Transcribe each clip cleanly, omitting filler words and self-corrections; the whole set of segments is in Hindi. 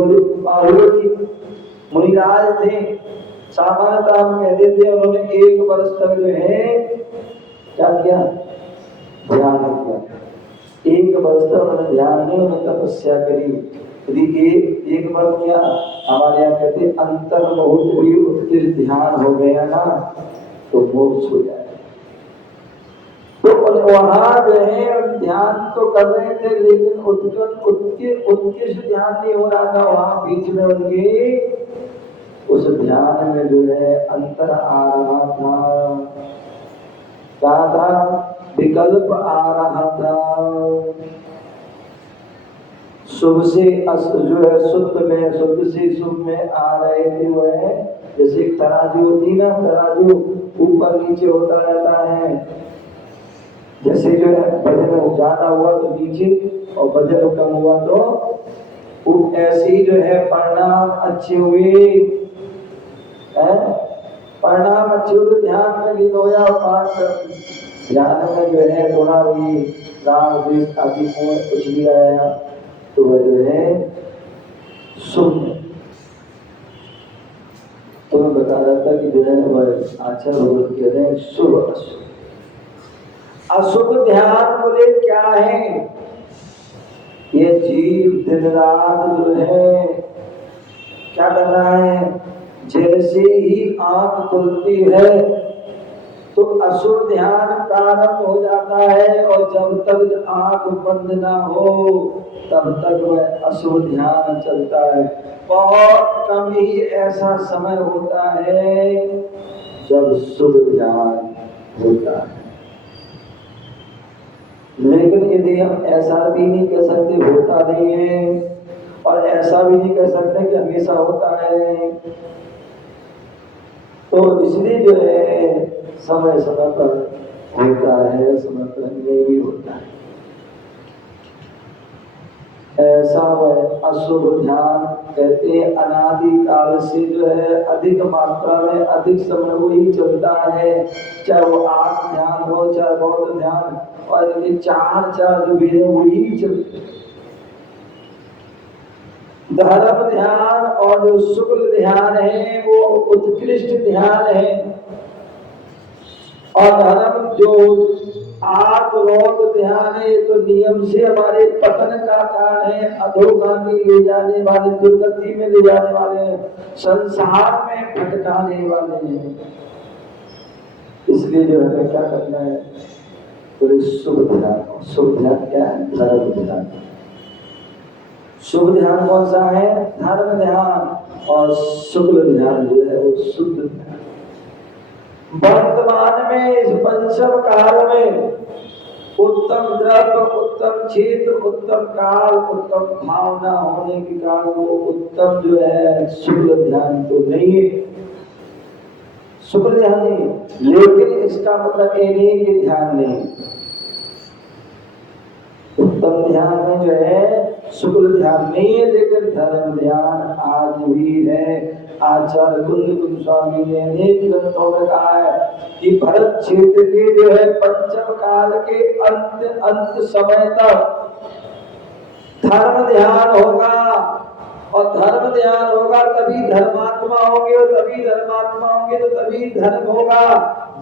बाहुबली मुनिराज थे, सामान्यतः हम कह देते हैं उन्होंने 1 वर्ष तक जो है क्या किया, ध्यान किया। 1 वर्ष तक उन्होंने ध्यान नहीं, उन्होंने तपस्या करी। यदि एक वर्ष क्या हमारे यहाँ कहते अंतर्मुहूर्त भी उत्कृष्ट ध्यान हो गया ना तो मोक्ष हो जाए। तो वहां जो है ध्यान तो कर रहे थे लेकिन उत्कृष्ट ध्यान नहीं हो रहा था। वहां बीच में उनके उस ध्यान में जो है अंतर आ रहा था, क्या था, विकल्प आ रहा था। शुभ से जो है शुद्ध में, शुद्ध से शुभ में आ रहे थे। वो है जैसे तराजू होती ना, तराजू ऊपर नीचे होता रहता है। जैसे जो है वजन ज्यादा हुआ तो नीचे और वजन कम हुआ तो ऐसे ही जो है परिणाम अच्छे हुए, परिणाम अच्छे हुए ध्यान में लीन हो या पाठ ध्यान में जो है थोड़ा भी राग द्वेष आदि कुछ भी आया तो वह जो है शुभ। तो मैं बता रहा था कि जो है वह आचार्य भगवत कहते हैं शुभ अशुभ। अशुभ ध्यान बोले क्या है, ये जीव दिन रात जो है क्या कर रहा है, जैसे ही आंख खुलती है तो अशुभ ध्यान प्रारंभ हो जाता है और जब तक आंख बंद ना हो तब तक वह अशुभ ध्यान चलता है। बहुत कम ही ऐसा समय होता है जब शुभ ध्यान होता है। लेकिन यदि हम ऐसा भी नहीं कह सकते होता नहीं है और ऐसा भी नहीं कह सकते कि हमेशा होता है, तो इसलिए जो है समय समय पर होता है, समय पर नहीं भी होता है। ऐसा वह अशुभ ध्यान कहते हैं अनादि काल से जो है अधिक मात्रा में अधिक समय वही चलता है, चाहे वो आत्म ध्यान हो चाहे बौद्ध ध्यान, और ये चार जो भी है वही चलते हैं। धर्म ध्यान और जो शुक्ल ध्यान है वो उत्कृष्ट ध्यान है, और धर्म जो आत्मरोध ध्यान है तो नियम से हमारे पतन का कारण है, अधोगामी ले जाने वाले, दुर्गति में ले जाने वाले, संसार में भटकाने वाले हैं। इसलिए जो हमें क्या करना है, तो शुभ ध्यान। शुभ ध्यान क्या है, धर्म ध्यान। शुभ ध्यान कौन सा है, धर्म ध्यान, और शुक्ल ध्यान जो है वो शुद्ध ध्यान। वर्तमान में इस पंचम काल में उत्तम द्रव्य, उत्तम क्षेत्र, उत्तम काल, उत्तम भावना होने के कारण वो उत्तम जो है शुक्ल ध्यान तो नहीं है, शुक्ल ध्यान नहीं। लेकिन इसका मतलब ये नहीं कि ध्यान नहीं, उत्तम ध्यान में जो है शुक्ल ध्यान नहीं है, लेकिन धर्म ध्यान आज भी है। आचार्य कुंद स्वामी ने अनेक ग्रंथों में कहा है कि भरत क्षेत्र के जो है पंचम काल के अंत समय तक धर्म ध्यान होगा, और धर्म ध्यान होगा तभी धर्मात्मा होंगे, और तभी धर्मात्मा होंगे तो तभी धर्म होगा।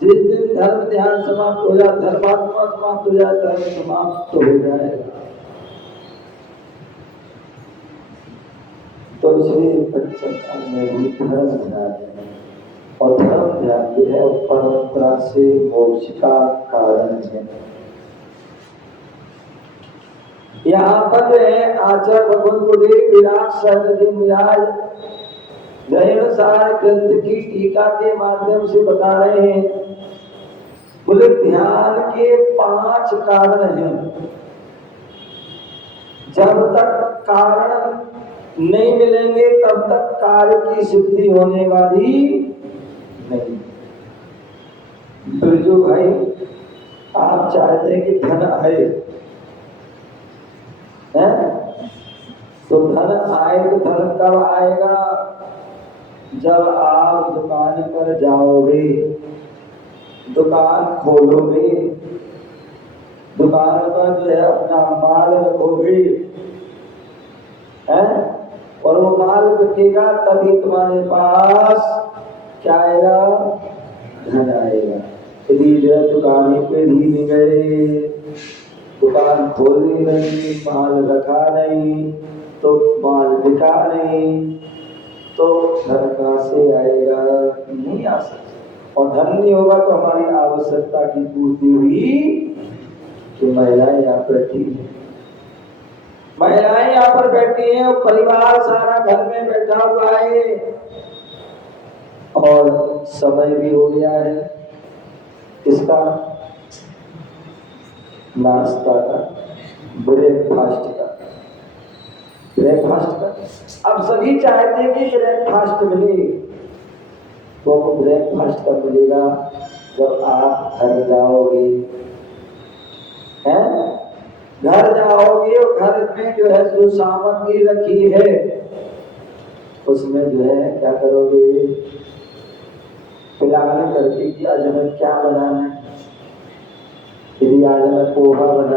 जिस दिन धर्म ध्यान समाप्त हो जाए, धर्मात्मा समाप्त हो जाए, धर्म समाप्त हो जाएगा। तो इसलिए पंचम काल में भी धर्म ध्यान है, और धर्म ध्यान जो है परंपरा से मोक्ष का कारण है। यहाँ पर जो है आचार्य भगवान गुरुदेव विराट शरण जी महाराज जैन सार ग्रंथ की टीका के माध्यम से बता रहे हैं, बोले ध्यान के 5 कारण हैं। जब तक कारण नहीं मिलेंगे तब तक कार्य की सिद्धि होने वाली नहीं। बिरजू भाई, आप चाहते हैं कि धन आए, तो धन आए तो धन कब आएगा, जब आप दुकान पर जाओगे, दुकान खोलोगे, दुकान पर जो है अपना माल रखोगे, और वो माल बिकेगा तभी तुम्हारे पास क्या आएगा, धन आएगा। यदि जो है दुकान पे भी नहीं गए, दुकान खोली नहीं, माल रखा नहीं, तो माल बिका नहीं, तो धन कहाँ से आएगा, नहीं आ सकता। और धन नहीं होगा तो हमारी आवश्यकता की पूर्ति हुई कि महिलाएं यहाँ बैठी हैं, महिलाएं यहाँ पर बैठी हैं और परिवार सारा घर में बैठा हुआ है और समय भी हो गया है किसका, नाश्ता का, ब्रेकफास्ट का, ब्रेकफास्ट का। अब सभी चाहते हैं कि ब्रेकफास्ट मिले, तो ब्रेकफास्ट कब मिलेगा, जब आप घर जाओगे, हैं, घर जाओगे और घर में जो है जो सामग्री रखी है उसमें जो है क्या करोगे, प्लान करके कि आज हमें क्या बनाना है। यदि आज हमें पोहा बना